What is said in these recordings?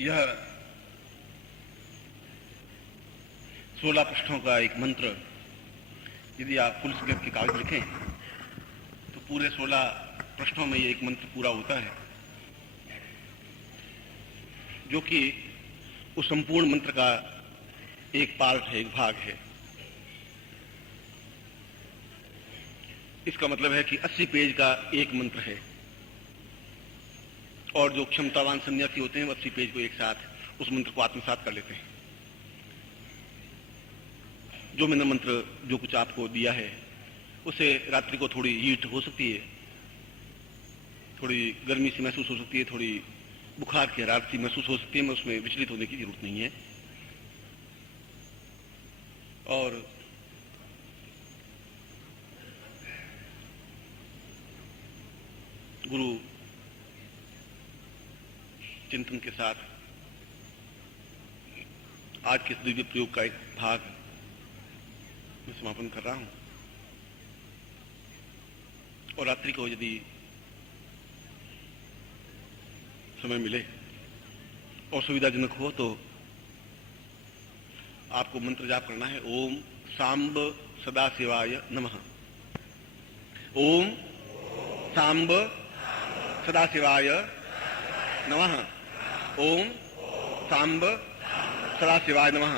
यह 16 पृष्ठों का एक मंत्र यदि आप फुल स्क्रिप्ट के कागज लिखें तो पूरे 16 पृष्ठों में ये एक मंत्र पूरा होता है, जो कि उस संपूर्ण मंत्र का एक पार्ट है, एक भाग है। इसका मतलब है कि 80 पेज का एक मंत्र है और जो क्षमतावान सन्यासी होते हैं वो 80 पेज को एक साथ उस मंत्र को आत्मसात कर लेते हैं। जो मैंने मंत्र जो कुछ आपको दिया है उसे रात्रि को थोड़ी हीट हो सकती है, थोड़ी गर्मी सी महसूस हो सकती है, थोड़ी बुखार की हरारत सी महसूस हो सकती है, मैं उसमें विचलित होने की जरूरत नहीं है। और गुरु चिंतन के साथ आज के इस दिव्य प्रयोग का एक भाग मैं समापन कर रहा हूं। और रात्रि को यदि समय मिले और सुविधाजनक हो तो आपको मंत्र जाप करना है। ओम सांब सदाशिवाय नमः। ओम सांब सदाशिवाय नमः। ओम सांब सदाशिवाय नमः।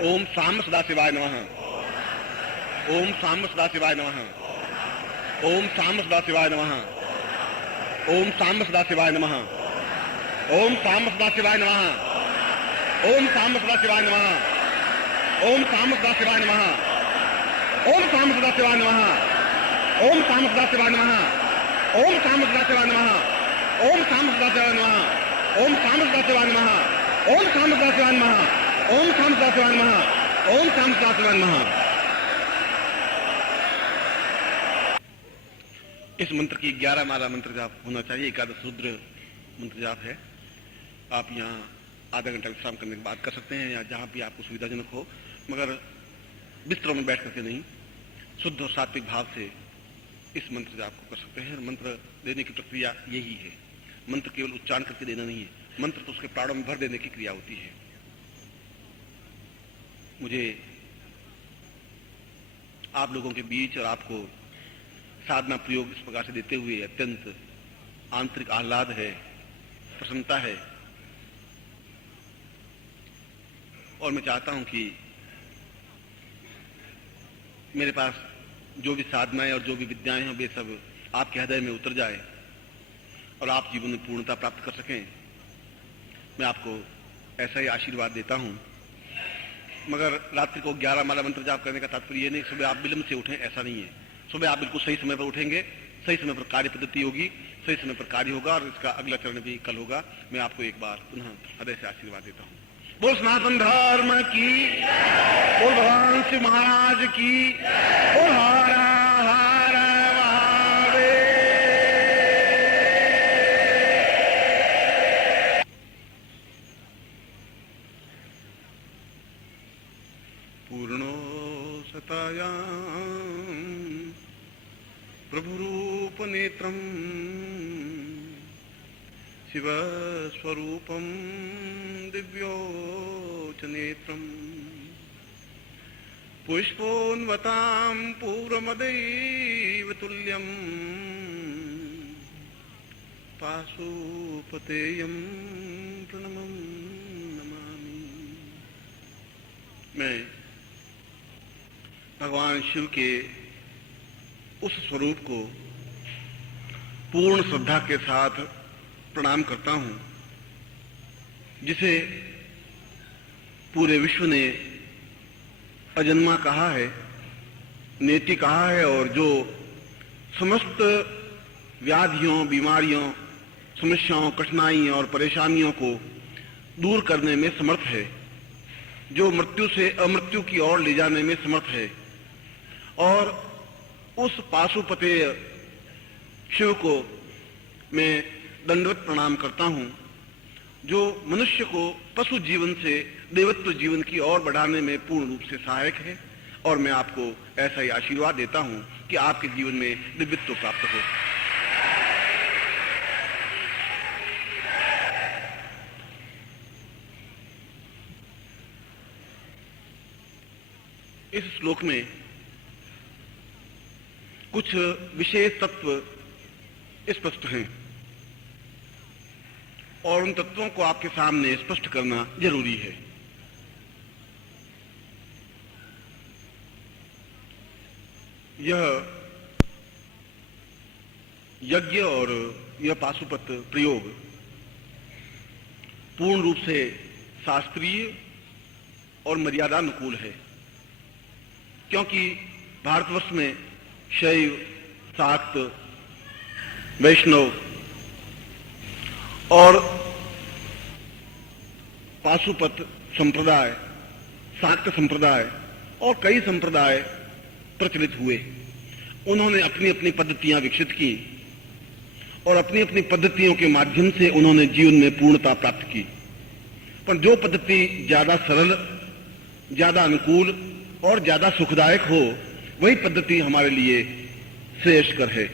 ओम सांब सदाशिवाय नमः। ओम सांब सदाशिवाय नमः। ओम सांब सदाशिवाय नमः। ओम सांब सदाशिवाय नमः। ओम सांब सदाशिवाय नमः। ओम सांब सदाशिवाय नमः। ओम सांब सदाशिवाय नमः। ओम सांब सदाशिवाय नमः। ओम सांब सदाशिवाय नमः। ओम सांब सदाशिवाय नमः। ओम सांब सदाशिवाय नमः। ओम सांब सदाशिवाय नमः। ओम सांब सदाशिवाय नमः। ओम सांब सदाशिवाय नमः। ओम सांब सदाशिवाय नमः। इस मंत्र की 11 माला मंत्र जाप होना चाहिए। एकादश रुद्र मंत्र जाप है। आप यहाँ आधा घंटा विश्राम करने के बाद कर सकते हैं या जहाँ भी आपको सुविधाजनक हो, मगर बिस्तरों में बैठ करके नहीं, शुद्ध और सात्विक भाव से इस मंत्र जाप को कर सकते हैं। मंत्र देने की प्रक्रिया यही है। मंत्र केवल उच्चारण करके देना नहीं है, मंत्र तो उसके प्राणों में भर देने की क्रिया होती है। मुझे आप लोगों के बीच और आपको साधना प्रयोग इस प्रकार से देते हुए अत्यंत आंतरिक आह्लाद है, प्रसन्नता है। और मैं चाहता हूं कि मेरे पास जो भी साधनाएं और जो भी विद्याएं हैं वे सब आपके हृदय में उतर जाए और आप जीवन में पूर्णता प्राप्त कर सकें। मैं आपको ऐसा ही आशीर्वाद देता हूं। मगर रात्रि को 11 माला मंत्र जाप करने का तात्पर्य ये नहीं सुबह आप विलंब से उठें, ऐसा नहीं है। सुबह आप बिल्कुल सही समय पर उठेंगे, सही समय पर कार्य पद्धति होगी, सही समय पर कार्य होगा और इसका अगला चरण भी कल होगा। मैं आपको एक बार पुनः हृदय से आशीर्वाद देता हूं। बोल सनातन धर्म की, बोल भगवान शिव महाराज की, बोल हर हर महादेव। पूर्णो सतायां प्रभुरूप नेत्रम् शिवस्वरूपं दिव्योचनेत्रम् पुष्पोन्वतां पूर्वमदैव तुल्यम् पाशुपतेयं प्रणमं नमामि। मैं भगवान शिव के उस स्वरूप को पूर्ण श्रद्धा के साथ प्रणाम करता हूं, जिसे पूरे विश्व ने अजन्मा कहा है, नेति कहा है, और जो समस्त व्याधियों, बीमारियों, समस्याओं, कठिनाइयों और परेशानियों को दूर करने में समर्थ है, जो मृत्यु से अमृत्यु की ओर ले जाने में समर्थ है। और उस पाशुपतेय शिव को मैं दंडवत प्रणाम करता हूं, जो मनुष्य को पशु जीवन से देवत्व जीवन की ओर बढ़ाने में पूर्ण रूप से सहायक है। और मैं आपको ऐसा ही आशीर्वाद देता हूं कि आपके जीवन में दिव्यत्व प्राप्त हो। इस श्लोक में कुछ विशेष तत्व स्पष्ट हैं और उन तत्वों को आपके सामने स्पष्ट करना जरूरी है। यह यज्ञ और यह पाशुपत प्रयोग पूर्ण रूप से शास्त्रीय और मर्यादानुकूल है, क्योंकि भारतवर्ष में शैव, शाक्त, वैष्णव और पाशुपत संप्रदाय, शाक्त संप्रदाय और कई संप्रदाय प्रचलित हुए। उन्होंने अपनी अपनी पद्धतियां विकसित की और अपनी अपनी पद्धतियों के माध्यम से उन्होंने जीवन में पूर्णता प्राप्त की। पर जो पद्धति ज्यादा सरल, ज्यादा अनुकूल और ज्यादा सुखदायक हो, वही पद्धति हमारे लिए श्रेयस्कर है।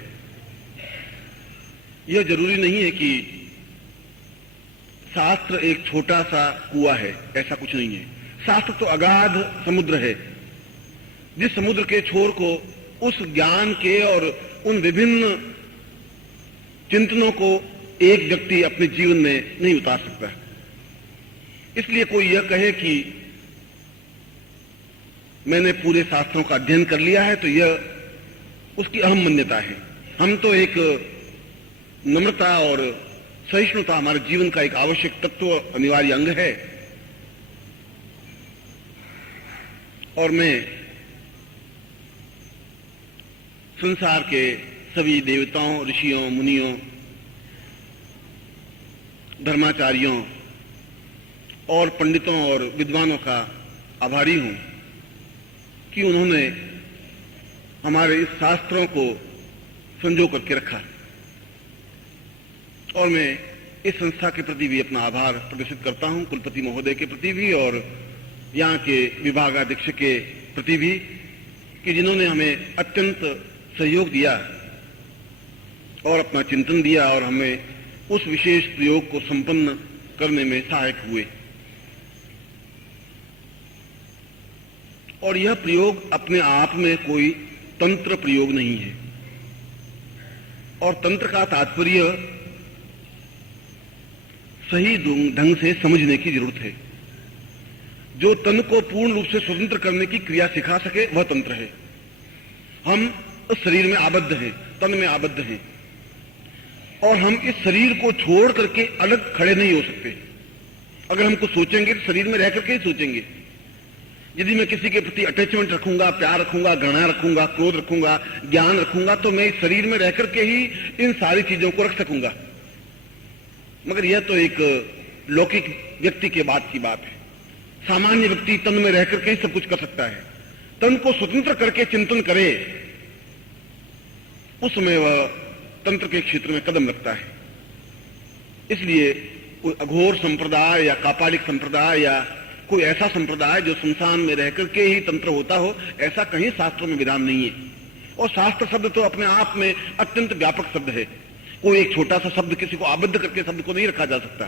यह जरूरी नहीं है कि शास्त्र एक छोटा सा कुआं है, ऐसा कुछ नहीं है। शास्त्र तो अगाध समुद्र है, जिस समुद्र के छोर को उस ज्ञान के और उन विभिन्न चिंतनों को एक व्यक्ति अपने जीवन में नहीं उतार सकता। इसलिए कोई यह कहे कि मैंने पूरे शास्त्रों का अध्ययन कर लिया है, तो यह उसकी अहम मान्यता है। हम तो एक नम्रता और सहिष्णुता हमारे जीवन का एक आवश्यक तत्व, अनिवार्य अंग है। और मैं संसार के सभी देवताओं, ऋषियों, मुनियों, धर्माचार्यों और पंडितों और विद्वानों का आभारी हूं कि उन्होंने हमारे इस शास्त्रों को संजो करके रखा। और मैं इस संस्था के प्रति भी अपना आभार प्रदर्शित करता हूं, कुलपति महोदय के प्रति भी और यहाँ के विभागाध्यक्ष के प्रति भी, कि जिन्होंने हमें अत्यंत सहयोग दिया और अपना चिंतन दिया और हमें उस विशेष प्रयोग को संपन्न करने में सहायक हुए। और यह प्रयोग अपने आप में कोई तंत्र प्रयोग नहीं है, और तंत्र का तात्पर्य सही ढंग से समझने की जरूरत है। जो तन को पूर्ण रूप से स्वतंत्र करने की क्रिया सिखा सके, वह तंत्र है। हम उस शरीर में आबद्ध हैं, तन में आबद्ध हैं, और हम इस शरीर को छोड़ करके अलग खड़े नहीं हो सकते। अगर हम कुछ सोचेंगे तो शरीर में रह करके ही सोचेंगे। यदि मैं किसी के प्रति अटैचमेंट रखूंगा, प्यार रखूंगा, घृणा रखूंगा, क्रोध रखूंगा, ज्ञान रखूंगा, तो मैं इस शरीर में रह करके ही इन सारी चीजों को रख सकूंगा। मगर यह तो एक लौकिक व्यक्ति के बात की बात है। सामान्य व्यक्ति तन में रह करके ही सब कुछ कर सकता है। तन को स्वतंत्र करके चिंतन करे, उस समय वह तंत्र के क्षेत्र में कदम रखता है। इसलिए कोई अघोर संप्रदाय या कापालिक संप्रदाय या कोई ऐसा संप्रदाय जो संसार में रह करके ही तंत्र होता हो, ऐसा कहीं शास्त्रों में विधान नहीं है। और शास्त्र शब्द तो अपने आप में अत्यंत व्यापक शब्द है। कोई एक छोटा सा शब्द किसी को आबद्ध करके शब्द को नहीं रखा जा सकता।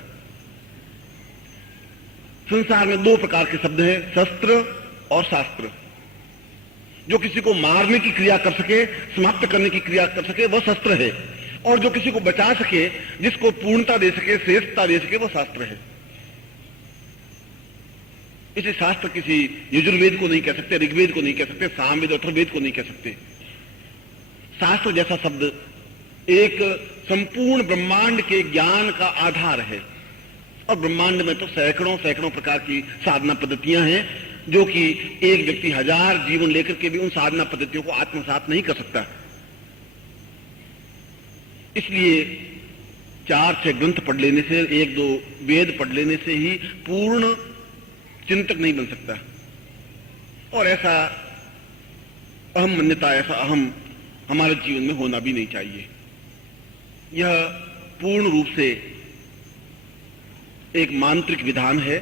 संसार में दो प्रकार के शब्द हैं, शस्त्र और शास्त्र। जो किसी को मारने की क्रिया कर सके, समाप्त करने की क्रिया कर सके, वह शस्त्र है। और जो किसी को बचा सके, जिसको पूर्णता दे सके, श्रेष्ठता दे सके, वह शास्त्र है। इसे शास्त्र किसी यजुर्वेद को नहीं कह सकते, ऋग्वेद को नहीं कह सकते, सामवेद, अथर्ववेद को नहीं कह सकते। शास्त्र जैसा शब्द एक संपूर्ण ब्रह्मांड के ज्ञान का आधार है। और ब्रह्मांड में तो सैकड़ों सैकड़ों प्रकार की साधना पद्धतियां हैं, जो कि एक व्यक्ति हजार जीवन लेकर के भी उन साधना पद्धतियों को आत्मसात नहीं कर सकता। इसलिए 4-6 ग्रंथ पढ़ लेने से, 1-2 वेद पढ़ लेने से ही पूर्ण चिंतक नहीं बन सकता। और ऐसा अहम मान्यता, ऐसा अहम हमारे जीवन में होना भी नहीं चाहिए। यह पूर्ण रूप से एक मांत्रिक विधान है।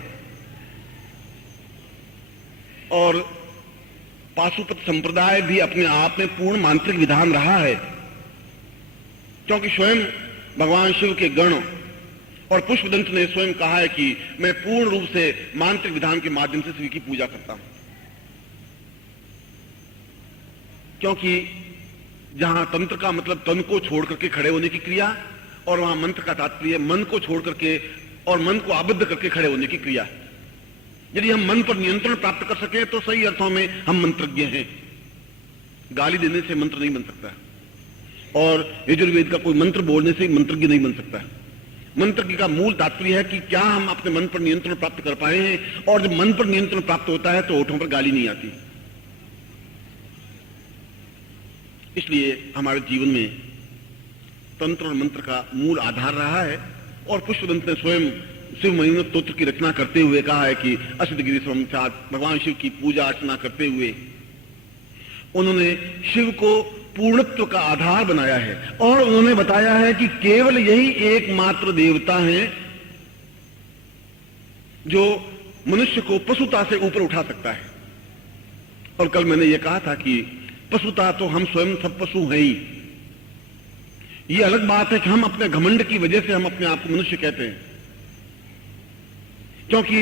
और पाशुपत संप्रदाय भी अपने आप में पूर्ण मांत्रिक विधान रहा है, क्योंकि स्वयं भगवान शिव के गण और पुष्पदंत ने स्वयं कहा है कि मैं पूर्ण रूप से मांत्रिक विधान के माध्यम से शिव की पूजा करता हूं। क्योंकि जहां तंत्र का मतलब तन को छोड़ करके खड़े होने की क्रिया, और वहां मंत्र का तात्पर्य मन को छोड़ करके और मन को आबद्ध करके खड़े होने की क्रिया। यदि हम मन पर नियंत्रण प्राप्त कर सके तो सही अर्थों में हम मंत्रज्ञ हैं। गाली देने से मंत्र नहीं बन सकता, और यजुर्वेद का कोई मंत्र बोलने से मंत्रज्ञ नहीं बन सकता। मंत्रज्ञ का मूल तात्पर्य है कि क्या हम अपने मन पर नियंत्रण प्राप्त कर पाए हैं, और जब मन पर नियंत्रण प्राप्त होता है तो होठों पर गाली नहीं आती। इसलिए हमारे जीवन में तंत्र और मंत्र का मूल आधार रहा है। और पुष्पदंत ने स्वयं शिव महिमा स्तोत्र की रचना करते हुए कहा है कि असितगिरी स्वामी भगवान शिव की पूजा अर्चना करते हुए उन्होंने शिव को पूर्णत्व का आधार बनाया है, और उन्होंने बताया है कि केवल यही एकमात्र देवता हैं जो मनुष्य को पशुता से ऊपर उठा सकता है। और कल मैंने यह कहा था कि पशुता तो हम स्वयं सब पशु हैं ही। ये अलग बात है कि हम अपने घमंड की वजह से हम अपने आप को मनुष्य कहते हैं, क्योंकि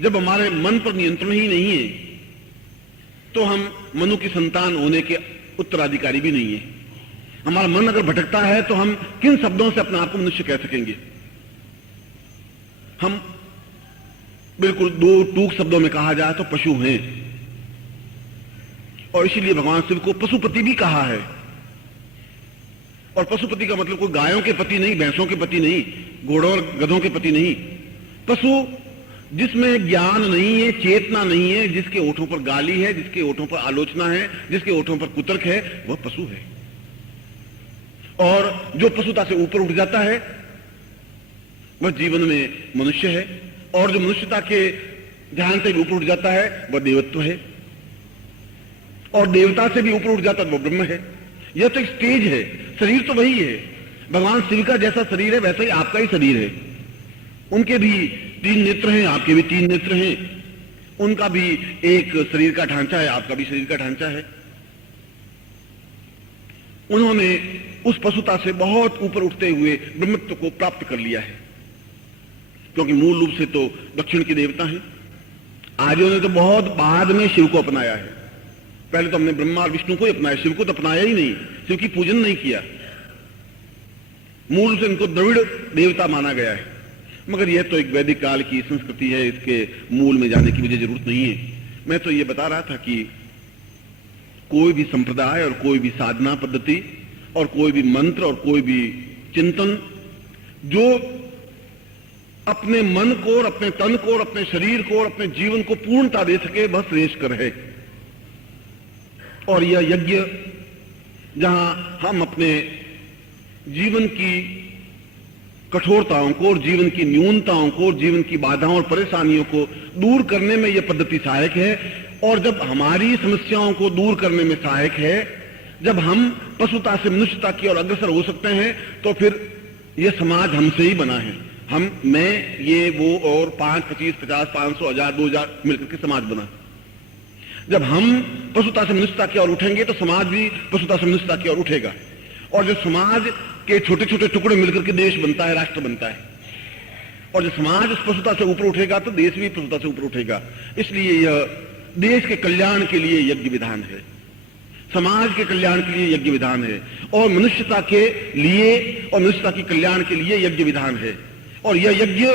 जब हमारे मन पर नियंत्रण ही नहीं है तो हम मनु की संतान होने के उत्तराधिकारी भी नहीं है। हमारा मन अगर भटकता है तो हम किन शब्दों से अपने आप को मनुष्य कह सकेंगे? हम बिल्कुल दो टूक शब्दों में कहा जाए तो पशु हैं, और इसीलिए भगवान शिव को पशुपति भी कहा है। और पशुपति का मतलब कोई गायों के पति नहीं, भैंसों के पति नहीं, घोड़ों और गधों के पति नहीं। पशु जिसमें ज्ञान नहीं है, चेतना नहीं है, जिसके ओठों पर गाली है, जिसके ओठों पर आलोचना है, जिसके ओठों पर कुतर्क है, वह पशु है। और जो पशुता से ऊपर उठ जाता है वह जीवन में मनुष्य है, और जो मनुष्यता के ध्यान से भी ऊपर उठ जाता है वह देवत्व है, और देवता से भी ऊपर उठ जाता है वह ब्रह्म है। यह तो एक स्टेज है, शरीर तो वही है। भगवान शिव का जैसा शरीर है वैसा ही आपका ही शरीर है। उनके भी 3 नेत्र हैं, आपके भी 3 नेत्र हैं। उनका भी एक शरीर का ढांचा है, आपका भी शरीर का ढांचा है। उन्होंने उस पशुता से बहुत ऊपर उठते हुए ब्रह्मत्व को प्राप्त कर लिया है, क्योंकि मूल रूप से तो दक्षिण के देवता हैं। आर्यों ने तो बहुत बाद में शिव को अपनाया है। पहले तो हमने ब्रह्मा और विष्णु को ही अपनाया, शिव को तो अपनाया ही नहीं, शिव की पूजन नहीं किया। मूल से इनको द्रविड़ देवता माना गया है। मगर यह तो एक वैदिक काल की संस्कृति है, इसके मूल में जाने की मुझे जरूरत नहीं है। मैं तो यह बता रहा था कि कोई भी संप्रदाय और कोई भी साधना पद्धति और कोई भी मंत्र और कोई भी चिंतन जो अपने मन को और अपने तन को और अपने शरीर को और अपने जीवन को पूर्णता दे सके वह श्रेष्ठकर है। और यह यज्ञ जहां हम अपने जीवन की कठोरताओं को और जीवन की न्यूनताओं को और जीवन की बाधाओं और परेशानियों को दूर करने में यह पद्धति सहायक है, और जब हमारी समस्याओं को दूर करने में सहायक है, जब हम पशुता से मनुष्यता की ओर अग्रसर हो सकते हैं, तो फिर यह समाज हमसे ही बना है। हम, मैं, ये, वो और 5, 25, 50, 500, 1000, 2000 मिलकर के समाज बना। जब हम पशुता से मनुष्यता की ओर उठेंगे तो समाज भी पशुता से मनुष्यता की ओर उठेगा, और जो समाज के छोटे छोटे टुकड़े मिलकर के देश बनता है, राष्ट्र बनता है। और जो समाज उस पशुता से ऊपर उठेगा तो देश भी पशुता से ऊपर उठेगा। इसलिए यह देश के कल्याण के लिए यज्ञ विधान है, समाज के कल्याण के लिए यज्ञ विधान है, और मनुष्यता के लिए और मनुष्यता के कल्याण के लिए यज्ञ विधान है। और यह यज्ञ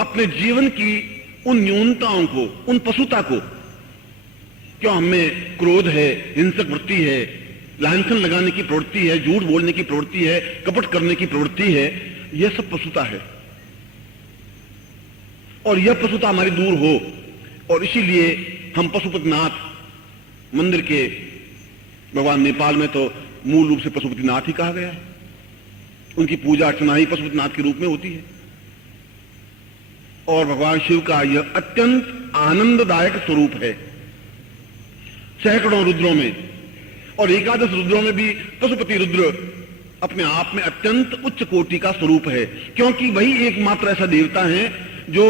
अपने जीवन की उन न्यूनताओं को, उन पशुता को, क्यों हमें क्रोध है, हिंसक वृत्ति है, लांछन लगाने की प्रवृत्ति है, झूठ बोलने की प्रवृत्ति है, कपट करने की प्रवृत्ति है, यह सब पशुता है। और यह पशुता हमारी दूर हो, और इसीलिए हम पशुपतिनाथ मंदिर के, भगवान नेपाल में तो मूल रूप से पशुपतिनाथ ही कहा गया है, उनकी पूजा अर्चना ही पशुपतिनाथ के रूप में होती है। और भगवान शिव का यह अत्यंत आनंददायक स्वरूप है। सैकड़ों रुद्रों में और एकादश रुद्रों में भी पशुपति रुद्र अपने आप में अत्यंत उच्च कोटि का स्वरूप है, क्योंकि वही एकमात्र ऐसा देवता है जो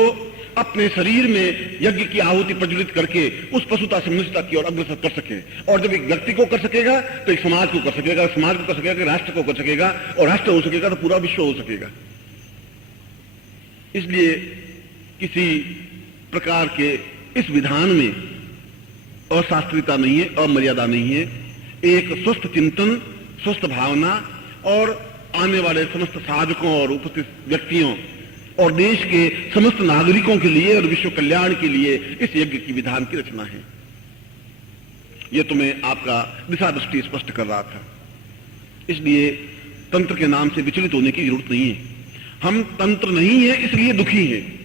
अपने शरीर में यज्ञ की आहुति प्रज्वलित करके उस पशुता से मनुष्यता की ओर अग्रसर कर सके। और जब एक व्यक्ति को कर सकेगा तो एक समाज को कर सकेगा, समाज को कर सकेगा, राष्ट्र को कर सकेगा, और राष्ट्र हो सकेगा तो पूरा विश्व हो सकेगा। इसलिए किसी प्रकार के इस विधान में अशास्त्रीयता नहीं है, अमर्यादा नहीं है। एक स्वस्थ चिंतन, स्वस्थ भावना और आने वाले समस्त साधकों और उपस्थित व्यक्तियों और देश के समस्त नागरिकों के लिए और विश्व कल्याण के लिए इस यज्ञ की विधान की रचना है। यह तुम्हें आपका दिशा दृष्टि स्पष्ट कर रहा था। इसलिए तंत्र के नाम से विचलित होने की जरूरत नहीं है। हम तंत्र नहीं है इसलिए दुखी हैं,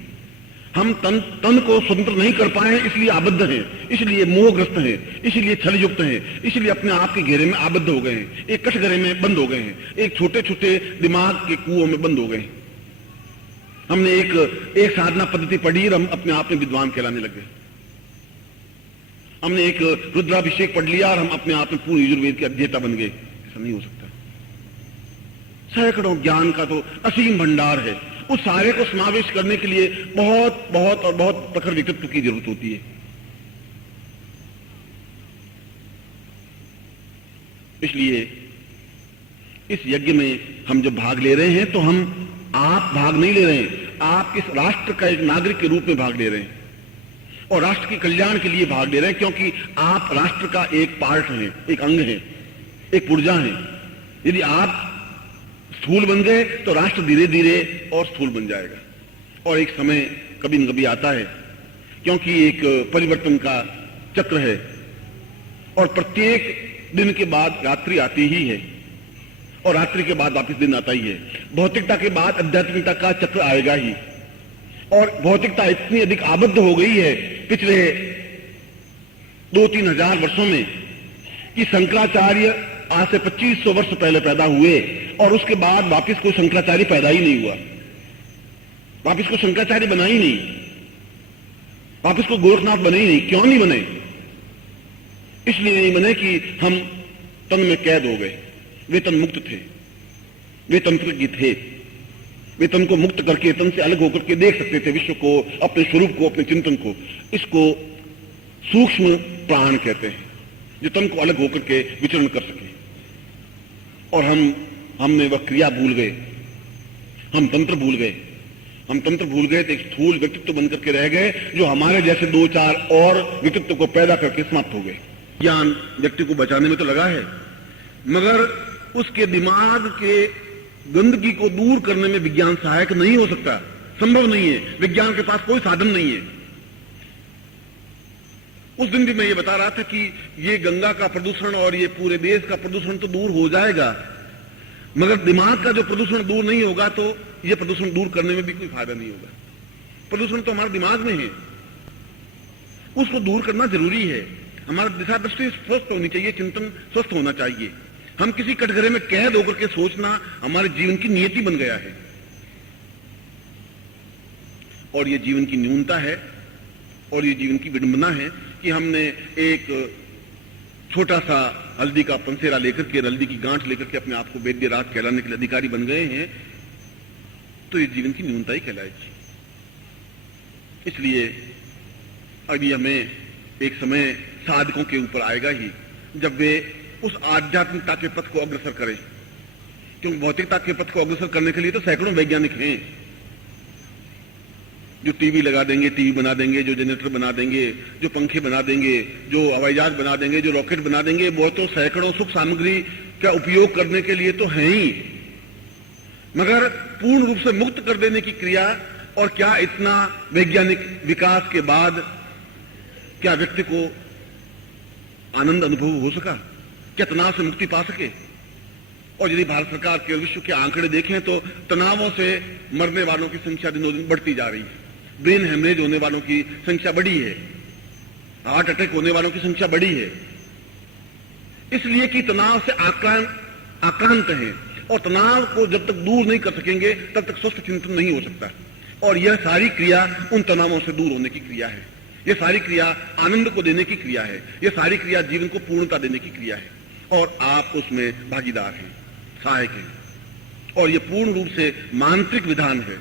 हम तन को स्वतंत्र नहीं कर पाए इसलिए आबद्ध हैं, इसलिए मोहग्रस्त हैं, इसलिए छल युक्त हैं, इसलिए अपने आप के घेरे में आबद्ध हो गए हैं, एक कटघरे में बंद हो गए हैं, एक छोटे छोटे दिमाग के कुओं में बंद हो गए हैं। हमने एक साधना पद्धति पढ़ी और हम अपने आप में विद्वान कहलाने लगे। हमने एक रुद्राभिषेक पढ़ लिया और हम अपने आप में पूर्ण यजुर्वेद के अध्येता बन गए। ऐसा नहीं हो सकता। सैकड़ों ज्ञान का तो असीम भंडार है। उस सारे को समावेश करने के लिए बहुत बहुत और बहुत प्रखर व्यक्तित्व की जरूरत होती है। इसलिए इस यज्ञ में हम जब भाग ले रहे हैं तो हम आप भाग नहीं ले रहे हैं, आप इस राष्ट्र का एक नागरिक के रूप में भाग ले रहे हैं और राष्ट्र के कल्याण के लिए भाग ले रहे हैं, क्योंकि आप राष्ट्र का एक पार्ट हैं, एक अंग हैं, एक पुर्जा हैं। यदि आप स्थूल बन गए तो राष्ट्र धीरे धीरे और स्थूल बन जाएगा। और एक समय कभी न कभी आता है, क्योंकि एक परिवर्तन का चक्र है और प्रत्येक दिन के बाद रात्रि आती ही है और रात्रि के बाद वापस दिन आता ही है। भौतिकता के बाद आध्यात्मिकता का चक्र आएगा ही। और भौतिकता इतनी अधिक आबद्ध हो गई है पिछले 2-3 हजार वर्षों में कि शंकराचार्य आज से 2500 वर्ष पहले पैदा हुए और उसके बाद वापिस कोई शंकराचार्य पैदा ही नहीं हुआ, वापिस कोई शंकराचार्य बना ही नहीं, वापिस कोई गोरखनाथ बने ही नहीं। क्यों नहीं बने? इसलिए नहीं बने कि हम तन में कैद हो गए। वे तन मुक्त थे, वे तंत्र थे, वे तन को मुक्त करके तन से अलग होकर के देख सकते थे विश्व को, अपने स्वरूप को, अपने चिंतन को। इसको सूक्ष्म प्राण कहते हैं, जो तन को अलग होकर के विचरण कर सके। और हमने वह क्रिया भूल गए, हम तंत्र भूल गए। हम तंत्र भूल गए तो एक स्थूल व्यक्तित्व बनकर के रह गए, जो हमारे जैसे 2-4 और व्यक्तित्व को पैदा करके समाप्त हो गए। ज्ञान व्यक्ति को बचाने में तो लगा है, मगर उसके दिमाग के गंदगी को दूर करने में विज्ञान सहायक नहीं हो सकता, संभव नहीं है। विज्ञान के पास कोई साधन नहीं है। उस दिन भी मैं ये बता रहा था कि ये गंगा का प्रदूषण और ये पूरे देश का प्रदूषण तो दूर हो जाएगा, मगर दिमाग का जो प्रदूषण दूर नहीं होगा तो ये प्रदूषण दूर करने में भी कोई फायदा नहीं होगा। प्रदूषण तो हमारे दिमाग में है, उसको दूर करना जरूरी है। हमारा दिशा दृष्टि स्वस्थ होनी चाहिए, चिंतन स्वस्थ होना चाहिए। हम किसी कटघरे में कैद होकर के सोचना हमारे जीवन की नियति बन गया है और ये जीवन की न्यूनता है और ये जीवन की विडंबना है कि हमने एक छोटा सा हल्दी का पंसेरा लेकर के, हल्दी की गांठ लेकर के अपने आप को वैद्य राज कहलाने के लिए अधिकारी बन गए हैं। तो ये जीवन की न्यूनता ही कहलाएगी। इसलिए अभी हमें एक समय साधकों के ऊपर आएगा ही जब वे उस आध्यात्मिकता के पथ को अग्रसर करें, क्योंकि भौतिकता के पथ को अग्रसर करने के लिए तो सैकड़ों वैज्ञानिक हैं जो टीवी लगा देंगे, टीवी बना देंगे, जो जनरेटर बना देंगे, जो पंखे बना देंगे, जो हवाई जहाज बना देंगे, जो रॉकेट बना देंगे। वो तो सैकड़ों सुख सामग्री का उपयोग करने के लिए तो है ही, मगर पूर्ण रूप से मुक्त कर देने की क्रिया। और क्या इतना वैज्ञानिक विकास के बाद क्या व्यक्ति को आनंद अनुभव हो सका? क्या तनाव से मुक्ति पा सके? और यदि भारत सरकार के विश्व के आंकड़े देखें तो तनावों से मरने वालों की संख्या दिनों दिन बढ़ती जा रही है। ब्रेन हेमरेज होने वालों की संख्या बढ़ी है, हार्ट अटैक होने वालों की संख्या बढ़ी है, इसलिए कि तनाव से आक्रांत है। और तनाव को जब तक दूर नहीं कर सकेंगे तब तक स्वस्थ चिंतन नहीं हो सकता। और यह सारी क्रिया उन तनावों से दूर होने की क्रिया है, यह सारी क्रिया आनंद को देने की क्रिया है, यह सारी क्रिया जीवन को पूर्णता देने की क्रिया है। और आप उसमें भागीदार हैं, सहायक हैं। और यह पूर्ण रूप से मांत्रिक विधान है।